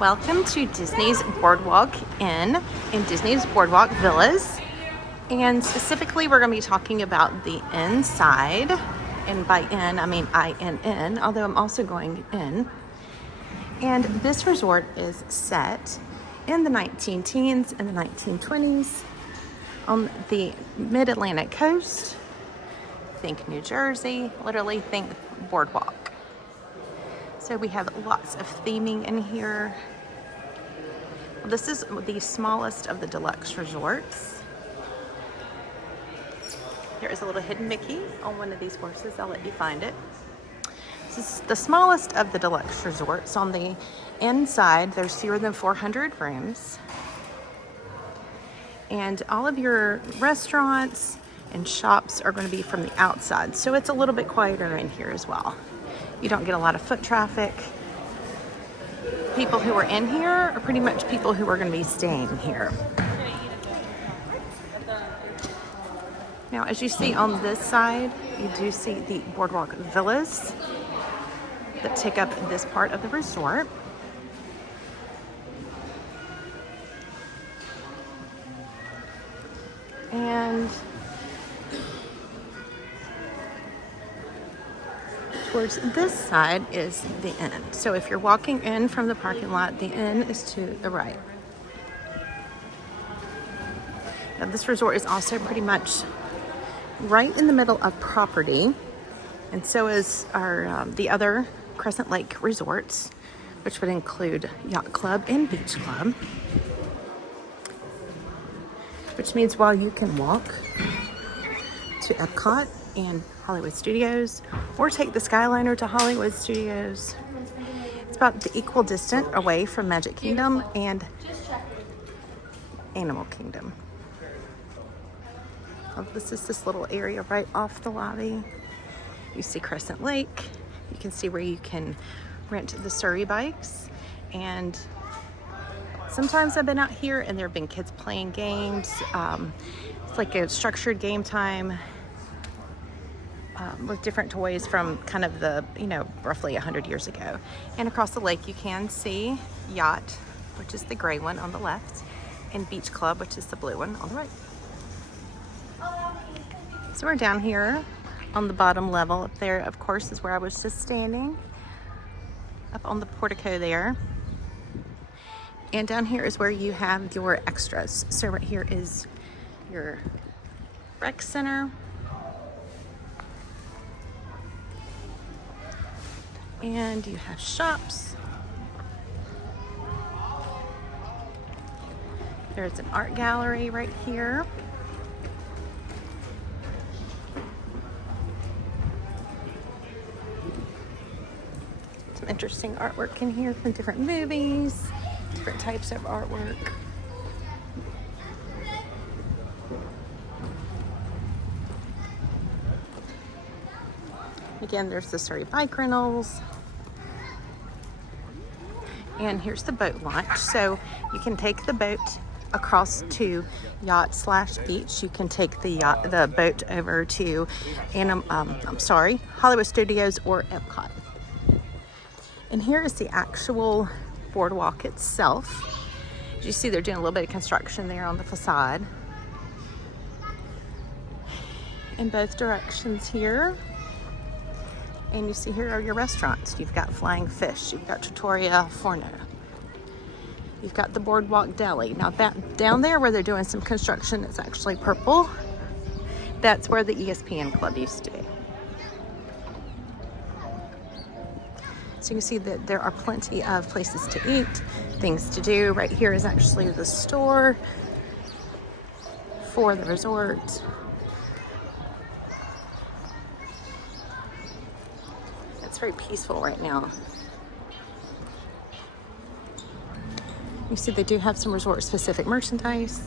Welcome to Disney's Boardwalk Inn and Disney's Boardwalk Villas. And specifically, we're going to be talking about the inside. And by inn, I mean I-N-N, although I'm also going in. And this resort is set in the 19-teens and the 1920s on the mid-Atlantic coast. Think New Jersey, literally think Boardwalk. So we have lots of theming in here. This is the smallest of the deluxe resorts. There is a little hidden Mickey on one of these horses. I'll let you find it. This is the smallest of the deluxe resorts. On the inside, there's fewer than 400 rooms. And all of your restaurants and shops are going to be from the outside. So it's a little bit quieter in here as well. You don't get a lot of foot traffic. People who are in here are pretty much people who are going to be staying here. Now, as you see on this side, you do see the Boardwalk Villas that take up this part of the resort. And towards this side is the inn. So if you're walking in from the parking lot, the inn is to the right. Now this resort is also pretty much right in the middle of property, and so is our the other Crescent Lake resorts, which would include Yacht Club and Beach Club. Which means while you can walk to Epcot and Hollywood Studios, or take the Skyliner to Hollywood Studios, it's about the equal distance away from Magic Kingdom and Animal Kingdom. This is this little area right off the lobby. You see Crescent Lake. You can see where you can rent the Surrey bikes. And sometimes I've been out here and there have been kids playing games. It's like a structured game time with different toys from kind of the, roughly 100 years ago. And across the lake you can see Yacht, which is the gray one on the left, and Beach Club, which is the blue one on the right. So we're down here on the bottom level. Up there, of course, is where I was just standing, up on the portico there. And down here is where you have your extras. So right here is your rec center. And you have shops. There's an art gallery right here. Some interesting artwork in here from different movies, different types of artwork. Again, there's the Surrey bike rentals. And here's the boat launch. So you can take the boat across to Yacht/Beach. You can take the boat over to Hollywood Studios or Epcot. And here is the actual boardwalk itself. As you see, they're doing a little bit of construction there on the facade. In both directions here. And you see here are your restaurants. You've got Flying Fish, you've got Trattoria Forno. You've got the Boardwalk Deli. Now that down there where they're doing some construction, it's actually purple. That's where the ESPN Club used to be. So you can see that there are plenty of places to eat, things to do. Right here is actually the store for the resort. It's very peaceful right now. You see they do have some resort specific merchandise.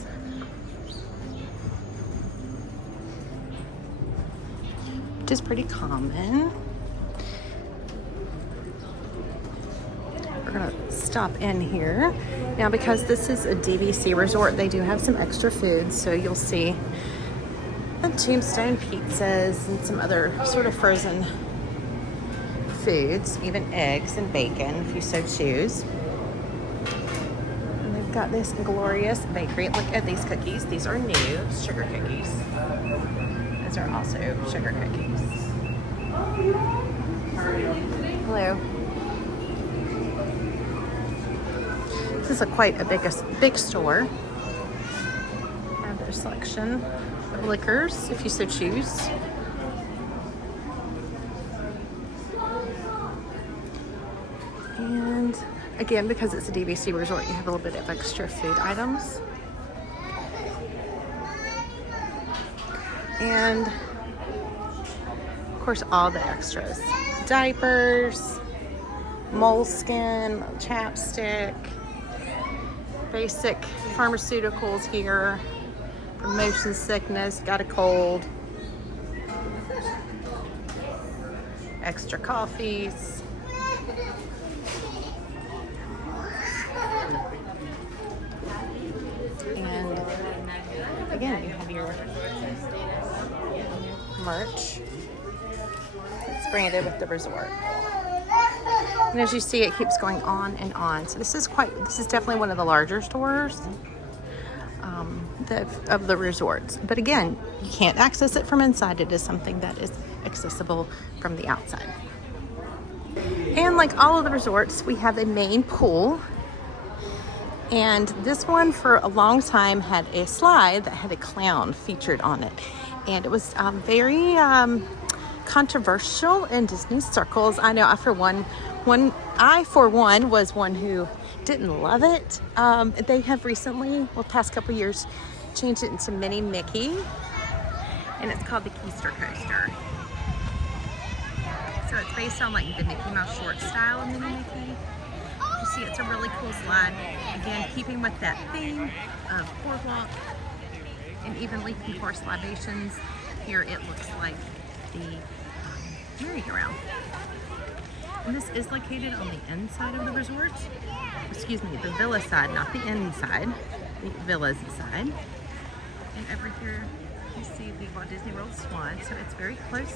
Which is pretty common. We're gonna stop in here. Now because this is a DVC resort, they do have some extra food. So you'll see the Tombstone pizzas and some other sort of frozen foods, even eggs and bacon if you so choose. Got this glorious bakery. Look at these cookies. These are new sugar cookies. These are also sugar cookies. Hello. This is quite a big store. Have their selection of liquors, if you so choose. And again, because it's a DVC resort, you have a little bit of extra food items. And of course, all the extras. Diapers, moleskin, chapstick, basic pharmaceuticals here for motion sickness, got a cold, extra coffees. And again, you have your merch. It's branded with the resort. And as you see, it keeps going on and on. So this is definitely one of the larger stores of the resorts. But again, you can't access it from inside. It is something that is accessible from the outside. And like all of the resorts, we have a main pool. And this one for a long time had a slide that had a clown featured on it. And it was very controversial in Disney circles. I know I for one was one who didn't love it. They have recently, past couple years, changed it into Mini Mickey, and it's called the Keister Coaster. So it's based on like the Mickey Mouse short style of Mini Mickey. You see, it's a really cool slide. Again, keeping with that theme of Boardwalk and evenly course libations. Here it looks like the merry-go-round. And this is located on the inside of the resort. Excuse me, the villa side, not the inside, the villa's side. And over here, you see the Walt Disney World Swan, so it's very close.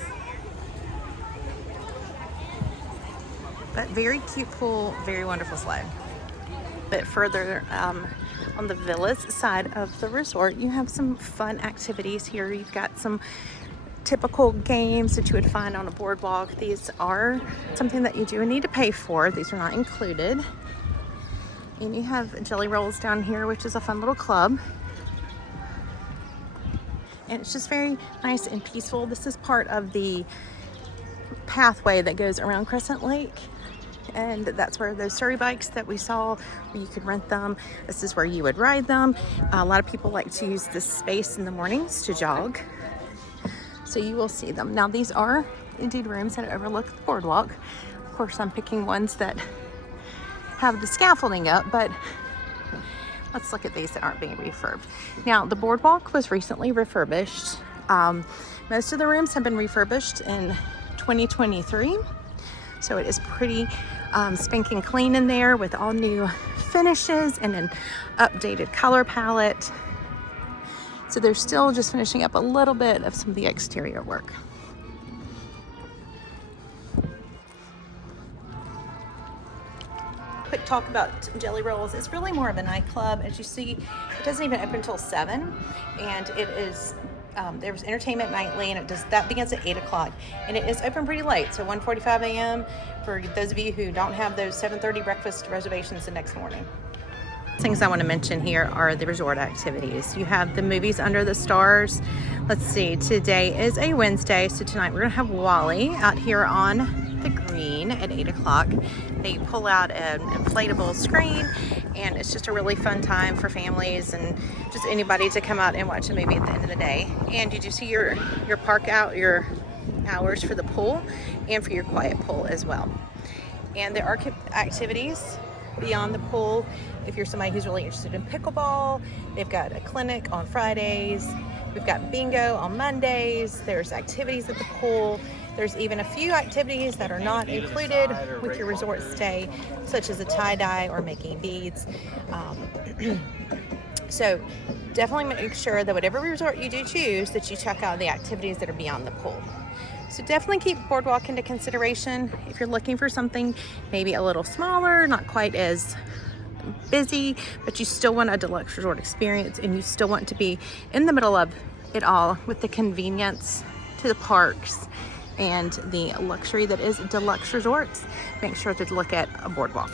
But very cute pool, very wonderful slide. A bit further on the villa's side of the resort, you have some fun activities here. You've got some typical games that you would find on a boardwalk. These are something that you do need to pay for. These are not included. And you have jelly rolls down here, which is a fun little club. And it's just very nice and peaceful. This is part of the pathway that goes around Crescent Lake. And that's where those Surrey bikes that we saw, where you could rent them. This is where you would ride them. A lot of people like to use this space in the mornings to jog. So you will see them. Now these are indeed rooms that overlook the boardwalk. Of course, I'm picking ones that have the scaffolding up, but let's look at these that aren't being refurbed. Now the boardwalk was recently refurbished. Most of the rooms have been refurbished in 2023. So it is pretty spanking clean in there with all new finishes and an updated color palette. So they're still just finishing up a little bit of some of the exterior work. Quick talk about Jelly Rolls. It's really more of a nightclub. As you see, it doesn't even open until 7, and it is there's entertainment nightly, and that begins at 8 o'clock, and it is open pretty late, so 1:45 a.m. for those of you who don't have those 7:30 breakfast reservations the next morning. Things I want to mention here are the resort activities. You have the movies under the stars. Let's see, today is a Wednesday, so tonight we're gonna have Wally out here on the green at 8 o'clock. They pull out an inflatable screen, and it's just a really fun time for families and just anybody to come out and watch a movie at the end of the day. And did you see your park out, your hours for the pool and for your quiet pool as well? And there are activities beyond the pool. If you're somebody who's really interested in pickleball, they've got a clinic on Fridays. We've got bingo on Mondays. There's activities at the pool. There's even a few activities that are not included with your resort stay, such as a tie-dye or making beads. So definitely make sure that whatever resort you do choose, that you check out the activities that are beyond the pool. So definitely keep Boardwalk into consideration if you're looking for something maybe a little smaller, not quite as busy, but you still want a deluxe resort experience, and you still want to be in the middle of it all with the convenience to the parks and the luxury that is deluxe resorts, make sure to look at a Boardwalk.